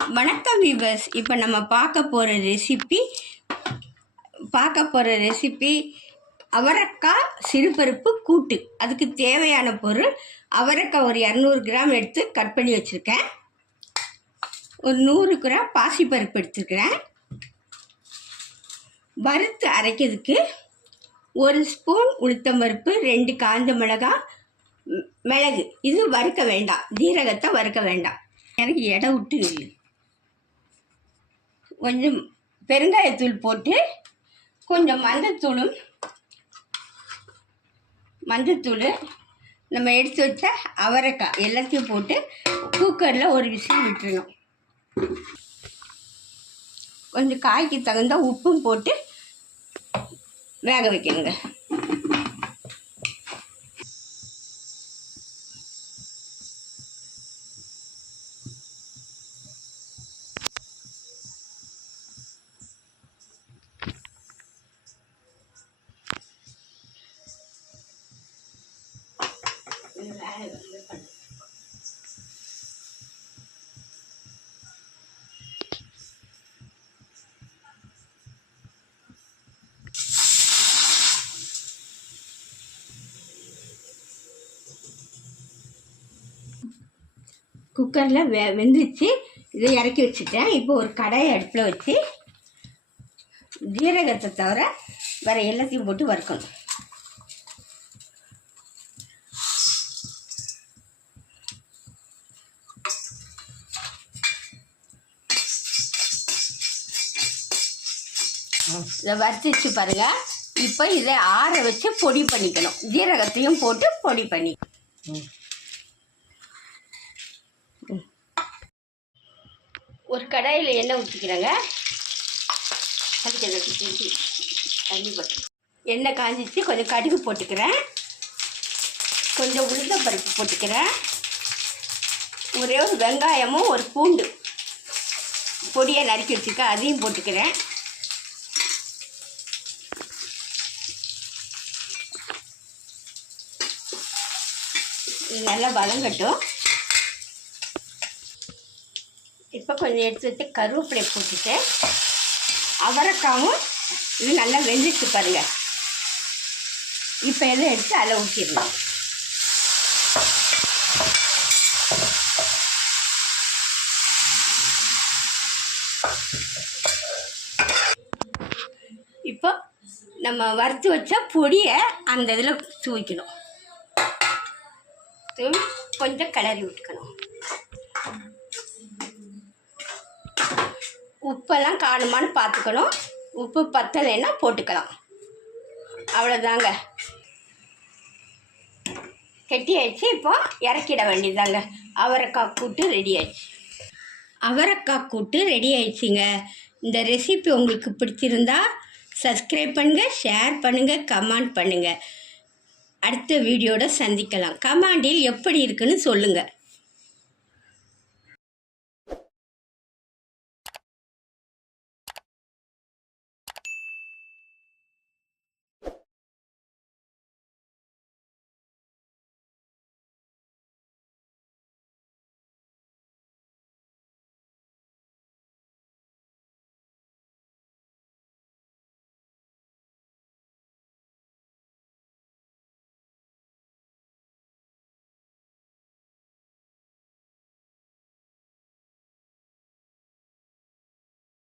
வணக்கம் வியூவர்ஸ். இப்போ நம்ம பார்க்க போகிற ரெசிபி அவரைக்காய் சிறுபருப்பு கூட்டு. அதுக்கு தேவையான பொருள் அவரைக்காய் ஒரு 200 கிராம் எடுத்து கட் பண்ணி வச்சுருக்கேன். ஒரு 100 கிராம் பாசிப்பருப்பு எடுத்துருக்கிறேன். வறுத்து அரைக்கிறதுக்கு 1 ஸ்பூன் உளுத்தம்பருப்பு, 2 காஞ்ச மிளகாய், மிளகு. இது வறுக்க வேண்டாம், ஜீரகத்தை வறுக்க வேண்டாம். எனக்கு எடை விட்டு இல்லை. கொஞ்சம் பெருங்காயத்தூள் போட்டு கொஞ்சம் மஞ்சத்தூள் நம்ம எடுத்து வச்ச அவரைக்காய் எல்லாத்தையும் போட்டு குக்கரில் ஒரு விசில் விட்டுறணும். கொஞ்சம் காய்க்கு தகுந்த உப்பும் போட்டு வேக வைக்கணுங்க. குக்கரில் வெந்துச்சு. இதை இறக்கி வச்சுட்டேன். இப்போ ஒரு கடாயை அடுப்பில் வச்சு ஜீரகத்தை தவிர வேறு எல்லாத்தையும் போட்டு வறுக்கணும். இதை வறுத்துச்சு பாருங்கள். இப்போ இதை ஆற வச்சு பொடி பண்ணிக்கணும். ஜீரகத்தையும் போட்டு பொடி பண்ணி ஒரு கடாயில் எண்ணெய் ஊற்றிக்கிறேங்க. தண்ணி போட்டு எண்ணெய் காஞ்சிச்சு. கொஞ்சம் கடுகு போட்டுக்கிறேன், கொஞ்சம் உளுந்த பருப்பு போட்டுக்கிறேன், ஒரே ஒரு வெங்காயமும் ஒரு பூண்டு பொடியை நறுக்கி வச்சுருக்கேன், அதையும் போட்டுக்கிறேன். இது நல்லா வதங்கட்டும். இப்போ கொஞ்சம் எடுத்து வச்சு கருவேப்பிலை போட்டுட்டு அவரைக்காவும் இது நல்லா வெந்துச்சு பாருங்கள். இப்போ எதுவும் எடுத்து அதில் ஊற்றிடலாம். இப்போ நம்ம வறுத்து வச்ச பொடியை அந்த இதில் தூவிக்கணும். தூவி கொஞ்சம் கிளறி விட்டுக்கணும். உப்பெல்லாம் காணுமான்னு பார்த்துக்கணும். உப்பு பத்தலைன்னா போட்டுக்கலாம். அவ்வளோதாங்க, கெட்டி ஆயிடுச்சு. இப்போ இறக்கிட வேண்டியதாங்க. அவரைக்காய் கூட்டு ரெடி ஆயிடுச்சு. அவரைக்காய் கூட்டு ரெடி ஆயிடுச்சுங்க. இந்த ரெசிபி உங்களுக்கு பிடிச்சிருந்தா சப்ஸ்கிரைப் பண்ணுங்கள், ஷேர் பண்ணுங்கள், கமெண்ட் பண்ணுங்கள். அடுத்த வீடியோட சந்திக்கலாம். கமெண்டில் எப்படி இருக்குன்னு சொல்லுங்கள்.